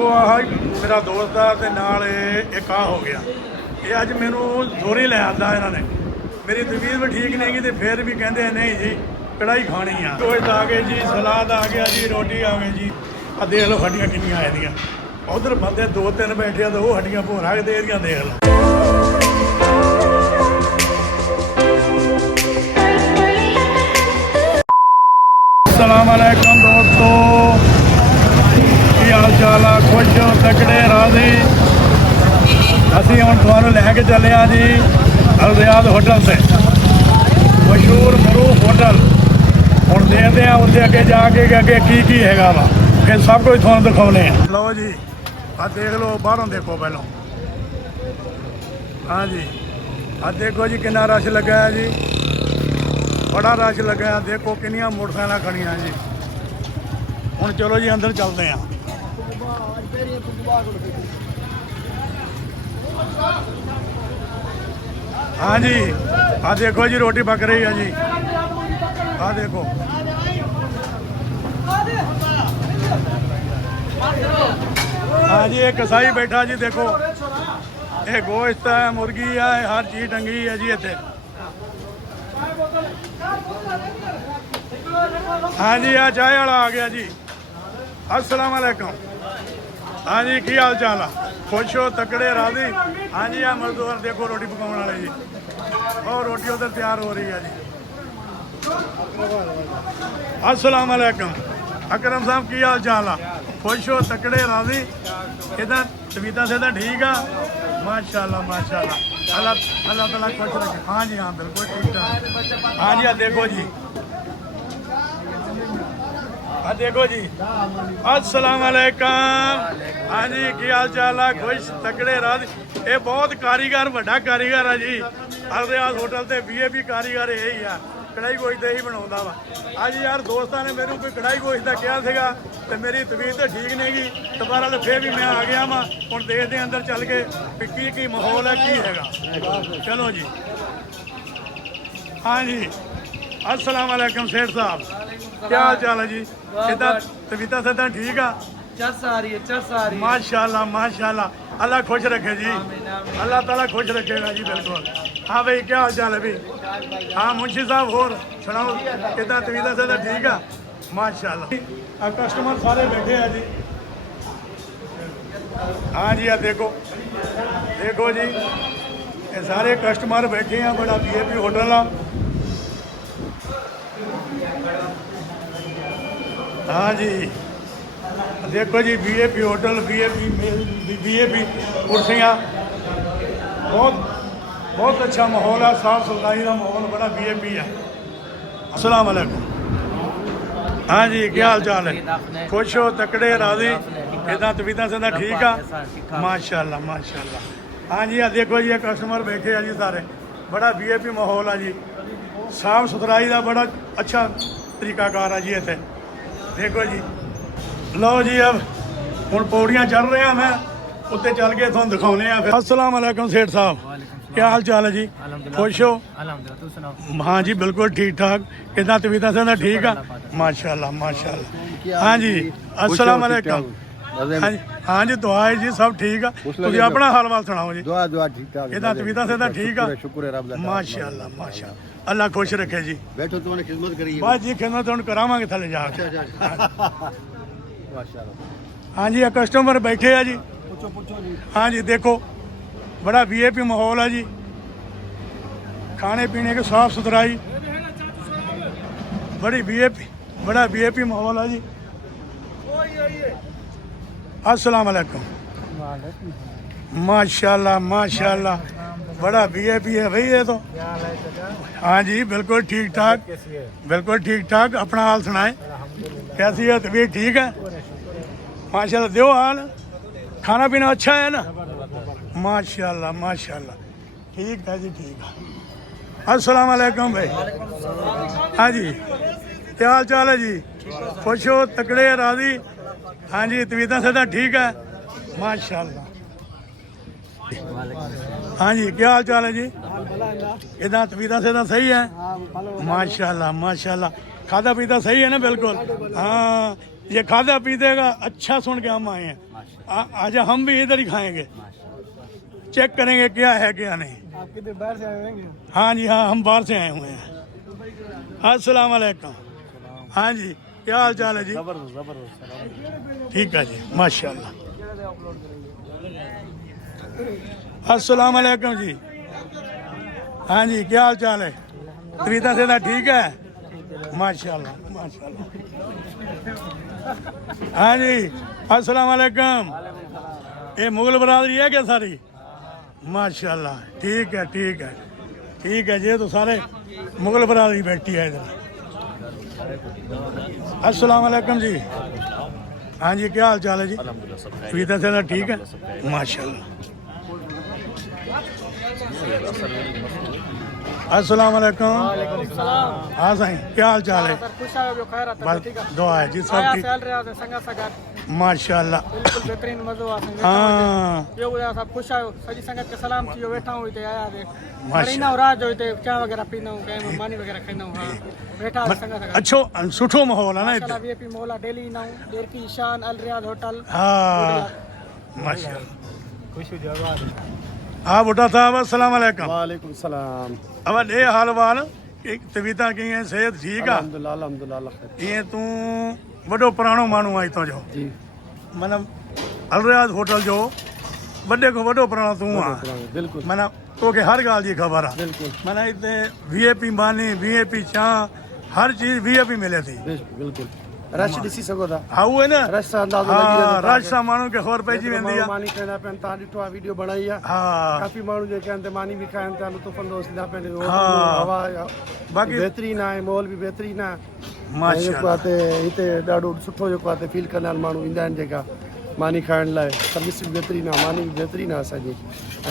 मेरा दोस्त है ते नाल एक आ हो गया ये अज मैनू जोरी ले आंदा इन्होंने मेरी तबीयत भी ठीक नहीं गी तो फिर भी कहते नहीं जी कढ़ाई खानी आ गोश्त आ गए जी सलाद आ गया जी रोटी आ गई जी आ देख लो हड्डियां किनियां आए दियां उधर बंदे दो तीन बैठे तो वो हड्डियां भोरा के दे दियां देख लो। अस्सलाम वालेकुम दोस्तों की हाल चाल आ खुश हो तकड़े राजी असी हम तुहानू लैके चले जी अलरियाद होटल से मशहूर मरूफ होटल हम देखते हैं उत्थे अगे जाके अगे की हैगा वा ये सब कुछ तुहानू दिखाने हैं। लो जी आ देख लो बाहरों देखो पहलों हाँ जी आ देखो जी कितना रश लगा है जी बड़ा रश लगा है देखो किनिया मोटरसाइकिल खड़ियां जी हुण चलो जी अंदर चलते हैं। हाँ जी आ देखो जी रोटी पक रही है जी आ देखो हाँ जी एक कसाई बैठा जी देखो ये गोश्त है मुर्गी है हर चीज टंगी है जी इत्थे। हाँ जी आ चाय वाला आ गया जी अस्सलाम वालेकुम। हाँ जी की हाल चाल है खुश हो तकड़े राजी। हाँ जी आ मजदूर देखो रोटी पकाने वाले जी और रोटी उधर तैयार हो रही है जी। अस्सलाम वालेकुम अकरम साहब की हाल चाल है खुश हो तकड़े राजी इधर तबीयत से ठीक है माशाल्लाह माशाल्लाह अल्लाह अल्लाह ताला खुश रखे। हाँ जी हाँ बिल्कुल ठीक ठाक। हाँ जी देखो जी देखो जी अस्सलाम वालेकुम। हाँ जी की हाल चाल है खुश तकड़े राज ये बहुत कारीगर बड़ा कारीगर है जी अलरियाद होटल से वीआईपी कारीगर यही है कढ़ाई गोश्त ही बनाता वा। अज यार दोस्तों ने मेरे कोई कढ़ाई गोश्त का कहा सीगा तो मेरी तबीयत ठीक नहीं गी दोबारा फिर भी मैं आ गया वा हुण देखते अंदर चल के की माहौल है की हैगा। चलो जी हाँ जी अस्सलाम वालेकुम सेठ साहब क्या हाल चाल है जी कितना तबीयत सदा ठीक है चर्स आ रही है चर्स आ रही है माशाल्लाह माशाल्लाह अल्लाह खुश रखे जी अल्लाह ताला खुश रखेगा जी बिल्कुल। हाँ भाई क्या हाल चाल है भाई हाँ मुंशी साहब और सुनाओ कितना तबीयत सदा ठीक है माशाल्लाह। कस्टमर सारे बैठे हैं जी हाँ जी देखो देखो जी ये सारे कस्टमर बैठे हैं बड़ा वीआईपी होटल है। हाँ जी देखो जी वीआईपी होटल वीआईपी कुर्सियाँ बहुत बहुत अच्छा माहौल है साफ सफाई का माहौल बड़ा वीआईपी है। अस्सलाम वालेकुम। हाँ जी क्या हाल चाल है खुश हो तकड़े राजी कितना तबीयत से ठीक है माशाल्लाह माशाल्लाह। हाँ जी देखो जी कस्टमर बैठे हैं जी सारे बड़ा वीआईपी माहौल है जी साफ सुथराई का बड़ा अच्छा तरीकाकार है जी इतने देखो जी। लो जी अब हुण पौड़ियाँ चढ़ रहे हैं मैं उत्ते चल के तुहानू दिखाने हैं फिर। अस्सलाम वालेकुम सेठ साहब क्या हाल चाल है जी खुश हो हाँ जी बिल्कुल ठीक ठाक कितना तबीयत से ठीक है माशाल्लाह माशाल्लाह। हाँ जी अस्सलाम वालेकुम। हाँ जी दुआ है जी सब ठीक है तुम अपना हाल वाल सुनाओ जी कितना तबीयत से ठीक है माशाल्लाह माशाल्लाह अल्लाह खुश रखे जी। बैठो तुमने खिदमत करी है बस जी खिदमत तुम करावांगे थले जाके। हाँ जी कस्टमर बैठे हैं जी हाँ जी देखो बड़ा वीआईपी माहौल है जी खाने पीने की साफ सुथराई बड़ा वीआईपी माहौल है जी। अस्सलाम वालेकुम माशाल्लाह माशाल्लाह बड़ा वीआईपी है भाई ये तो। हाँ जी बिल्कुल ठीक ठाक अपना हाल सुनाए कैसी है तबीयत ठीक है माशाल्लाह दो हाल खाना पीना अच्छा है ना माशाल्लाह माशाल्लाह ठीक है जी ठीक है। अस्सलाम वालेकुम भाई हाँ जी क्या हाल चाल है जी खुश हो तकड़े राजी। हाँ जी तबीयत सदा ठीक है माशाल्लाह। हाँ जी क्या हाल चाल है जी इधर तबीयत से सही है माशाल्लाह माशाल्लाह खादा पीता सही है ना बिल्कुल। हाँ ये खादा पीते का अच्छा सुन के हम आए हैं आज हम भी इधर ही खाएंगे, चेक करेंगे क्या है क्या नहीं। आप किधर बाहर से आए होंगे? हाँ जी हाँ, हम बाहर से आए हुए हैं। अस्सलाम वालेकुम। हाँ जी, क्या हाल चाल है जी? जबरदस्त जबरदस्त। ठीक है जी, माशाल्लाह। अस्सलाम वालेकुम जी। हाँ जी, क्या हाल चाल है? तबीयत से ठीक है? माशाल्लाह माशाल्लाह। हाँ जी, अस्सलाम वालेकुम। ये मुगल बरादरी है क्या सारी? माशाल्लाह, ठीक है ठीक है ठीक है जी। तो सारे मुगल बरादरी बैठी है इधर। अस्सलाम वालेकुम जी। हाँ जी, क्या हाल चाल है जी? तबीयत से ठीक है? माशाल्लाह। अस्सलाम वालेकुम। हाँ साईं, क्या हाल चाल है? बस दुआ है जी, सब ठीक माशाल्लाह। बिल्कुल बेहतरीन मज़ो आहे संगत हाँ ॿियो ॿुधायो सभु ख़ुशि आहियो? सॼी संगत खे सलाम थी वियो, वेठा आहियूं हिते आया माशाल्लाह। परींदा आहियूं रात जो हिते चांहि वग़ैरह पींदा आहियूं, कंहिं मानी वग़ैरह खाईंदा आहियूं। हाँ वेठा आहियूं संगत सां गॾु। अच्छो सुठो माहौल है ना माशाल्लाह इधर? वीआईपी मॉल आहे, डेली ईंदा आहियूं। देर की ईशान अल रियाद होटल। हाँ माशाल्लाह। खुशी जवाब। हाँ बुढ़ा साहब, अस्सलाम वालेकुम। वालेकुम सलाम। अब ये हाल वाल तबीयत कीअं, सेहत ठीक है? अल्हम्दुलिल्लाह अल्हम्दुलिल्लाह खैर। ये तू वॾो पुराणो माण्हू आई तो जो जी मतलब अलरियाज होटल जो वॾे खां वॾो पुराणो तूं आ। बिल्कुल माना तोखे हर ॻाल्हि जी ख़बर आहे। बिल्कुल माना हिते वीआईपी मानी, वीआईपी चांहि, हर चीज़ वीआईपी मिले थी। बिल्कुल रश ॾिसी सघो था। हा उहे न, रश सां अंदाज़ो लॻी हा वेंदो रश सां माण्हू खे ख़बर पइजी वेंदी माण्हू आहे। मानी खाईंदा पिया तव्हां ॾिठो आहे, वीडियो बनाई आहे। हा काफ़ी माण्हू जेके आहिनि त मानी बि खाइनि था, लुत्फ़ अंदोज़ थींदा पिया। हा। हवा बाक़ी बहितरीनु आहे, माहौल बि बहितरीनु आहे। जेको माशाल्लाह। आहे हिते ॾाढो सुठो जेको आहे फील कंदा आहिनि माण्हू, ईंदा आहिनि जेका मानी खाइण लाइ। सर्विस बि बहितरीनु आहे, मानी बि बहितरीनु आहे असांजी।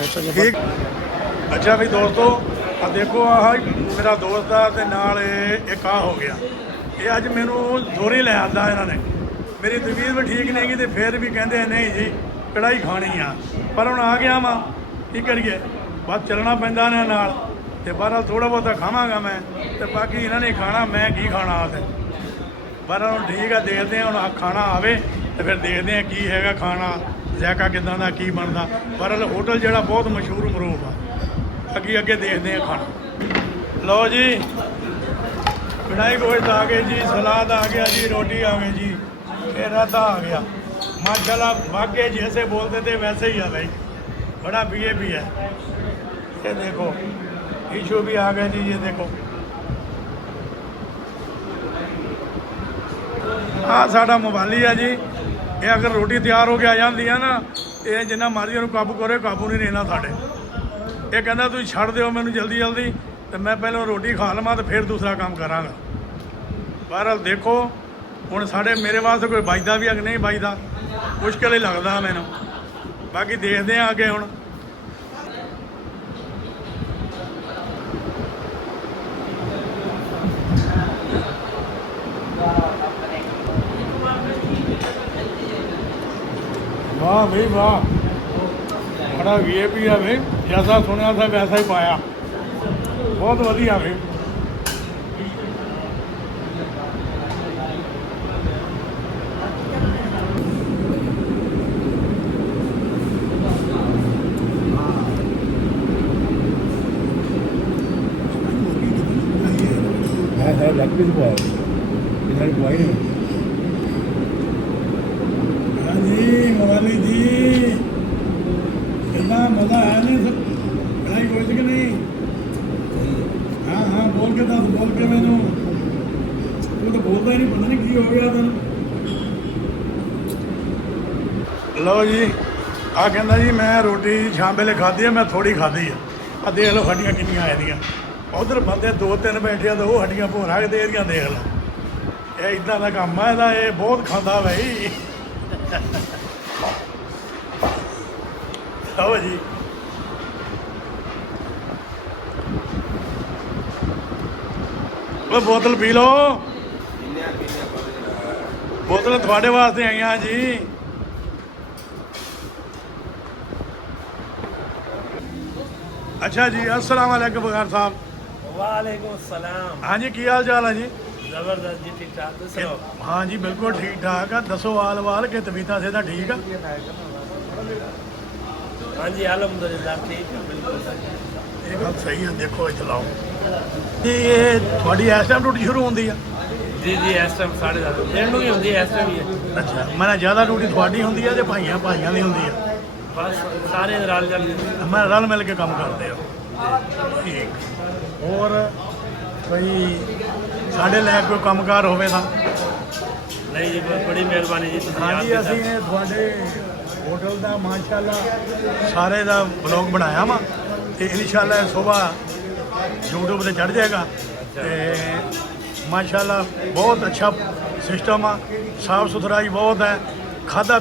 ऐं असांखे ठीक। अच्छा भी दोस्तों, अब देखो आ मेरा दोस्त है ते नाल एक आ हो गया। ये अज मैनू जोरी ले आंदा इन्होंने। मेरी तबीयत भी ठीक नहीं तो फिर भी कहते नहीं जी कढ़ाई खानी आ, पर हुण आ गया वा, की करिए बस चलना पैंदा ने नाल। ते बहरहाल थोड़ा बहुता खावांगा मैं, ते बाकी इन्होंने खाना, मैं की खाना आते। बहरहाल ठीक है, देखते हैं हुण खाना आवे तो फिर देखते हैं की हैगा खाना, जायका किदां दा की बनदा। बहरहाल होटल जिहड़ा बहुत मशहूर मरूफ आ। अगे अगे देखते हैं खाना। लो जी, कढ़ाई गोश्त आ गए जी, सलाद आ गया जी, रोटी आ गई जी, ये रायता आ गया। माशाल्लाह वाकई जैसे बोलते थे वैसे ही है भाई, बड़ा वीआईपी है। ये देखो इशू भी आ गए जी, ये देखो। हाँ साडा मोबाइल है जी, ये अगर रोटी तैयार हो के आ जाती है ना, ये जिन्ना मर्जी उन्होंने काबू करे, काबू नहीं रहना साढ़े। ये कहना तुम छड़ दो मैनू जल्दी जल्दी, तो मैं पहले रोटी खा लवां तो फिर दूसरा काम करांगा। बहरहाल देखो हुण साढ़े मेरे वास्ते कोई बचदा भी है कि नहीं बचदा, मुश्किल ही लगता मैनू। बाकी देखते हैं अगे हुण। वाह भाई वाह, बड़ा वीआईपी है भाई, जैसा सुनया था वैसा ही पाया। बहुत वधिया भाई। हाँ जी मवाली जी, कितना मजा आया नहीं सब कढ़ाई गोश्त के नहीं? हाँ हाँ बोल के दस, बोल के मैनू तू तो बोलता ही नहीं, पता नहीं की हो गया था। लो जी, आ कहना जी मैं रोटी शाम वेले खाधी है, मैं थोड़ी खाधी है। आ देख लो हड्डियां किनियां आए दियां। उधर बंदे दो तीन बैठे तो वो हड्डियां भोरा के दे दियां, देख लो। ये इदां दा काम है ਇਹਦਾ, ਇਹ बहुत खांदा भाई। आओ जी, ਉਹ बोतल पी लो, बोतल थोड़े वास्ते आई हाँ जी। अच्छा जी, अस्सलाम वालेकुम बगार साहब। वालेकुम सलाम। हाँ जी, की हाल चाल है जी? जबरदस्त जी, ठीक ठाक दसो। हाँ जी बिल्कुल ठीक ठाक है। दसो हाल वाल के तबीयत से ठीक है? हाँ जी अल्हम्दुलिल्लाह ठीक है बिल्कुल ਇਹ ਗੱਲ ਸਹੀ ਹੈ। ਦੇਖੋ ਇਹ ਚਲਾਓ ਤੇ ਇਹ ਤੁਹਾਡੀ ਇਸ ਟਾਈਮ ਡਿਊਟੀ ਸ਼ੁਰੂ ਹੁੰਦੀ ਆ? जी जी इस टाइम 10:30 दिन ही होती है इस टाइम ही है ਅੱਛਾ ਮੈਂ ਜ਼ਿਆਦਾ ਡਿਊਟੀ ਤੁਹਾਡੀ ਹੁੰਦੀ ਆ ਤੇ ਭਾਈਆਂ ਦੀ ਹੁੰਦੀ ਆ? बस सारे रल जल ਮੈਂ ਰਲ ਮਿਲ ਕੇ ਕੰਮ ਕਰਦੇ ਆ। ਠੀਕ ਹੋਰ ਕੋਈ ਸਾਡੇ ਲੈ ਕੋਈ ਕੰਮਕਾਰ ਹੋਵੇ ਤਾਂ? नहीं जी बड़ी मेहरबानी जी तुसीं याद ਹਾਂਜੀ ਅਸੀਂ कीता। ਇਹ ਤੁਹਾਡੇ ਹੋਟਲ ਦਾ ਮਾਸ਼ਾਅੱਲਾ ਸਾਰੇ ਦਾ ਬਲੌਗ ਬਣਾਇਆ ਵਾ ਤੇ ਇਨਸ਼ਾਅੱਲਾ ਸਵੇਰ YouTube ਤੇ ਚੜ ਜਾਏਗਾ ਤੇ ਮਾਸ਼ਾਅੱਲਾ ਬਹੁਤ ਅੱਛਾ ਸਿਸਟਮ ਆ, ਸਾਫ ਸੁਥਰਾਈ ਬਹੁਤ ਹੈ, ਖਾਦਾ